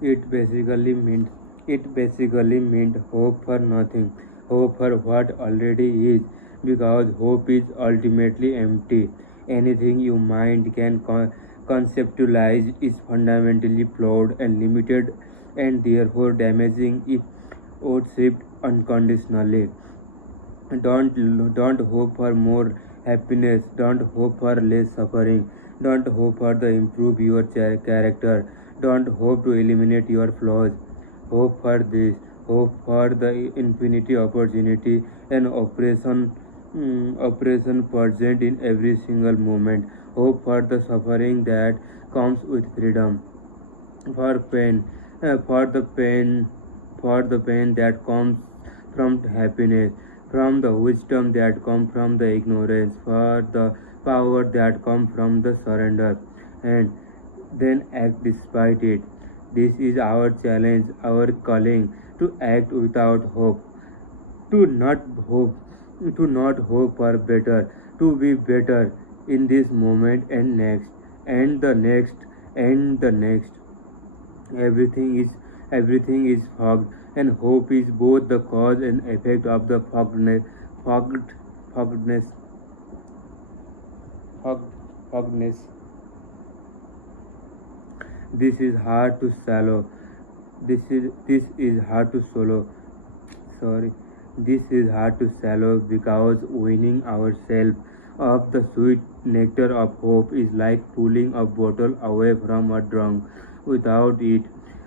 It basically meant hope for nothing, hope for what already is, because hope is ultimately empty. Anything you mind can conceptualize is fundamentally flawed and limited, and therefore damaging if worshipped unconditionally. Don't hope for more happiness. Don't hope for less suffering. Don't hope for the improve your character. Don't hope to eliminate your flaws. Hope for this. Hope for the infinity opportunity and operation present in every single moment. Hope for the suffering that comes with freedom. For pain, for the pain that comes from happiness, from the wisdom that comes from the ignorance, for the power that comes from the surrender, and then act despite it. This is our challenge, our calling, to act without hope, to not hope, for better, to be better in this moment and next, and the next, and the next. Everything is fogged, and hope is both the cause and effect of the fogged, foggedness, foggedness. This is hard to swallow. This is hard to swallow. Sorry. This is hard to swallow because winning ourselves of the sweet nectar of hope is like pulling a bottle away from a drunk. Without it,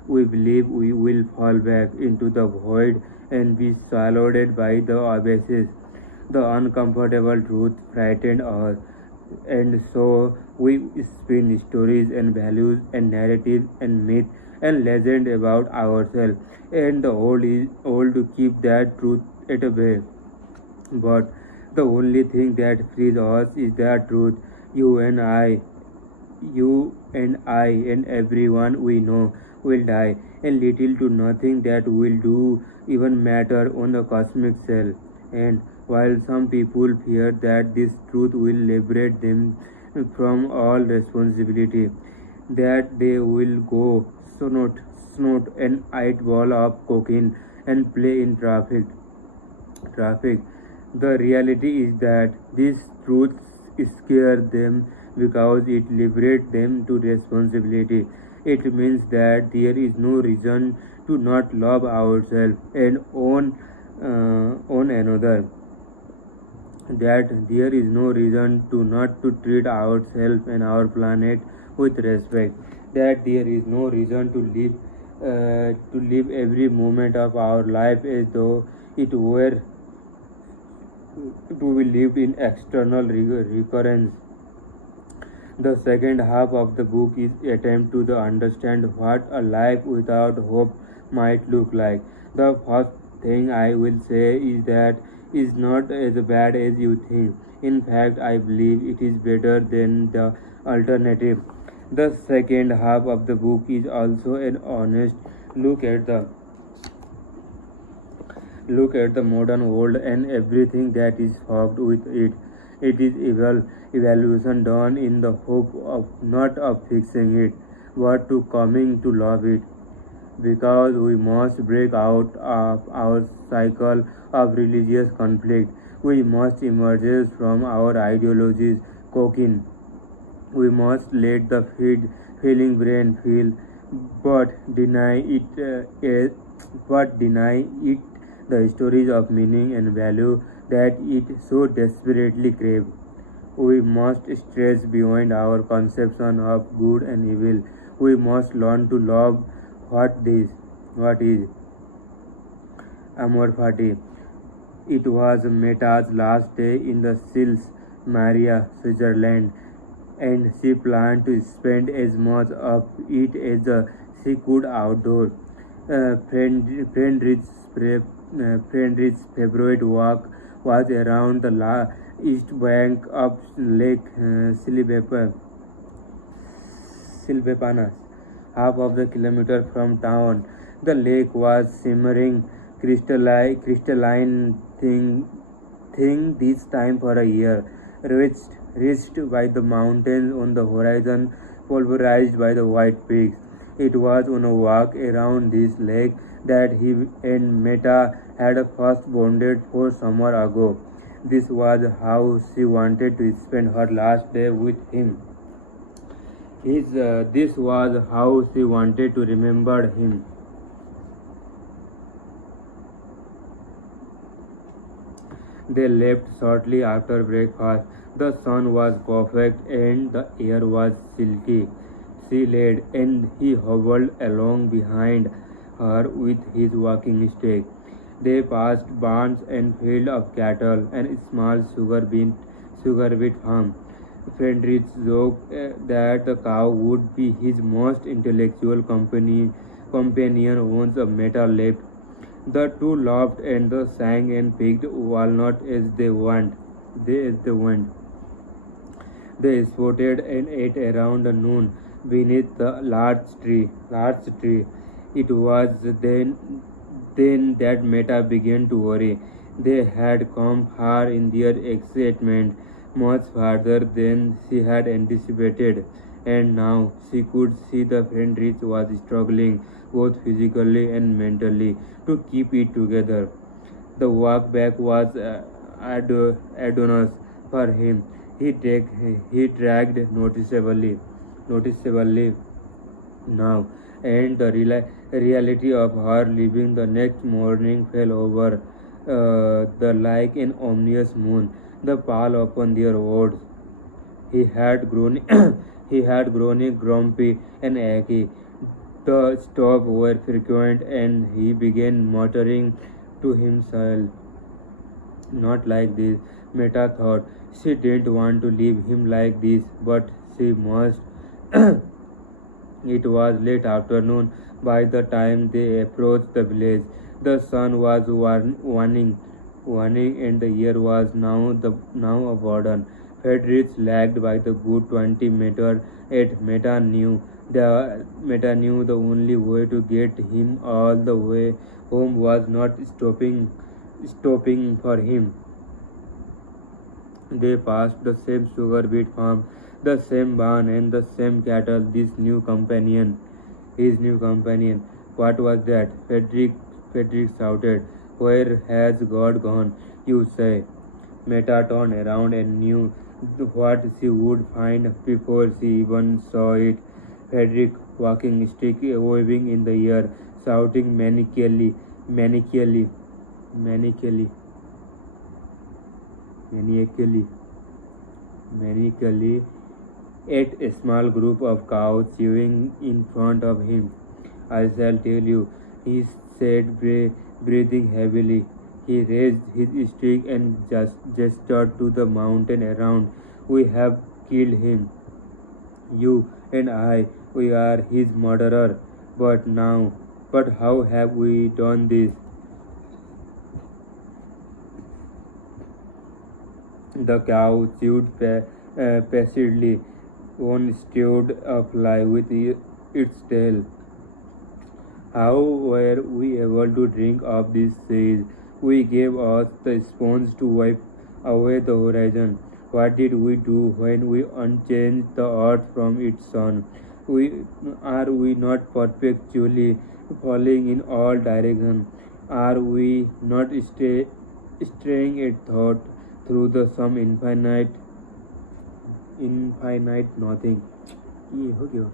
we believe we will fall back into the void and be swallowed by the abysses. The uncomfortable truth frightened us, and so we spin stories and values and narratives and myth and legend about ourselves, and the old is old to keep that truth at bay. But the only thing that frees us is that truth. You and I, and everyone we know will die, and little to nothing that will do even matter on the cosmic scale. And while some people fear that this truth will liberate them from all responsibility, that they will go snort an eight ball of cocaine and play in traffic. The reality is that these truths scare them because it liberates them to responsibility. It means that there is no reason to not love ourselves and on another. That there is no reason to not to treat ourselves and our planet with respect. That there is no reason to live every moment of our life as though it were to be lived in external recurrence. The second half of the book is attempt to understand what a life without hope might look like. The first thing I will say is that is not as bad as you think. In fact, I believe it is better than the alternative. The second half of the book is also an honest look at the modern world and everything that is fogged with it. It is evaluation done in the hope of not of fixing it, but to coming to love it. Because we must break out of our cycle of religious conflict. We must emerge from our ideologies cocaine. We must let the feeling brain feel, but deny it the stories of meaning and value that it so desperately craves. We must stretch beyond our conception of good and evil. We must learn to love what is Amor Fati. It was Meta's last day in the Sils Maria, Switzerland, and she planned to spend as much of it as she could outdoors. Friendridge's favorite walk was around the east bank of Lake Silvepanas, half of the kilometer from town. The lake was shimmering, crystalline thing this time for a year, reached by the mountains on the horizon, pulverized by the white peaks. It was on a walk around this lake that he and Meta had first bonded 4 summers ago. This was how she wanted to spend her last day with him. This was how she wanted to remember him. They left shortly after breakfast. The sun was perfect and the air was silky. She led and he hobbled along behind her with his walking stick. They passed barns and fields of cattle and small sugar beet farm. Friedrich joked that the cow would be his most intellectual companion once a Meta left. The two laughed and sang and picked walnut as they went. They spotted and ate around noon beneath the large tree. It was then that Meta began to worry. They had come far in their excitement, much farther than she had anticipated, and now she could see the Friedrich was struggling both physically and mentally to keep it together. The walk back was Adonis for him. He dragged noticeably now, and the reality of her leaving the next morning fell over the like an ominous moon. The pall upon their words. He had grown he had grown grumpy and achy. The stops were frequent, and he began muttering to himself. Not like this, Meta thought. She didn't want to leave him like this, but she must. It was late afternoon by the time they approached the village. The sun was warning, and the air was now a burden. Friedrich lagged by the good 20 meters. Yet Meta knew the only way to get him all the way home was not stopping for him. They passed the same sugar beet farm, the same barn, and the same cattle. His new companion. What was that? Frederick shouted. Where has God gone? You say. Meta turned around and knew what she would find before she even saw it. Frederick, walking stick waving in the air, shouting manically, maniacally, manically, at a small group of cows chewing in front of him. I shall tell you, he said, breathing heavily. He raised his stick and just gestured to the mountain around. We have killed him. You and I, we are his murderer. But how have we done this? The cow chewed placidly. One stirred a fly with its tail. How were we able to drink of this seas? We gave us the sponge to wipe away the horizon. What did we do when we unchanged the earth from its sun? Are we not perpetually falling in all directions? Are we not straying a thought through the some infinite nothing? ये हो गया.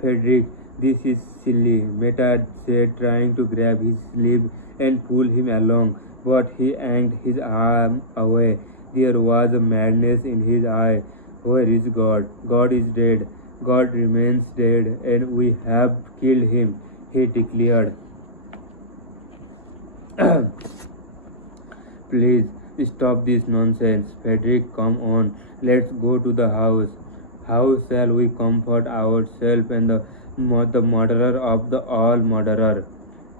Frederick, this is silly, Meta said, trying to grab his sleeve and pull him along, but he yanked his arm away. There was a madness in his eye. Where is God? God is dead. God remains dead, and we have killed him, he declared. Please stop this nonsense. Frederick, come on. Let's go to the house. How shall we comfort ourselves and the murderer of the all murderer?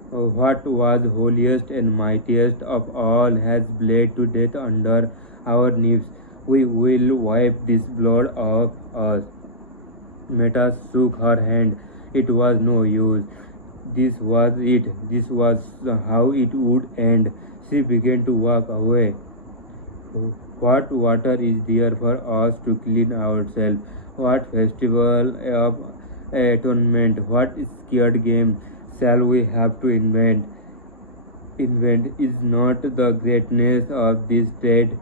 What was holiest and mightiest of all has bled to death under our knees. We will wipe this blood off us. Meta shook her hand. It was no use. This was it. This was how it would end. She began to walk away. What water is there for us to clean ourselves? What festival of atonement. What scared game shall we have to invent is not the greatness of this dead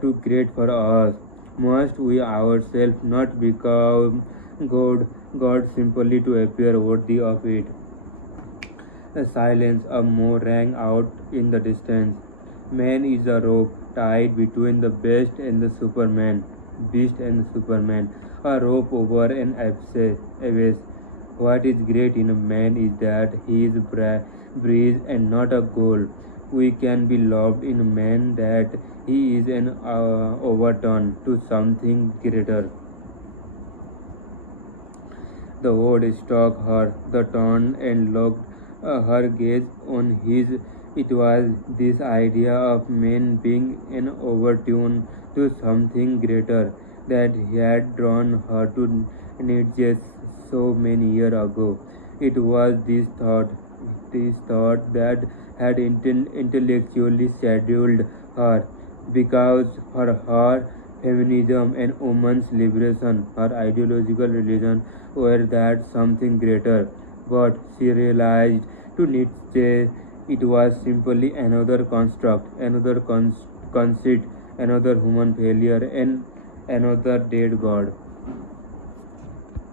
too great for us. Must we ourselves not become God simply to appear worthy of it? A silence of more rang out in the distance. Man is a rope tied between the beast and Superman, a rope over an abyss. What is great in a man is that he is breeze and not a goal. We can be loved in a man that he is an overturn to something greater. The word struck her, the turned and looked her gaze on his. It was this idea of men being an overtune to something greater that had drawn her to Nietzsche so many years ago. It was this thought that had intellectually scheduled her, because for her feminism and women's liberation, her ideological religion were that something greater. But she realized to Nietzsche it was simply another construct, another conceit, another human failure, and another dead god.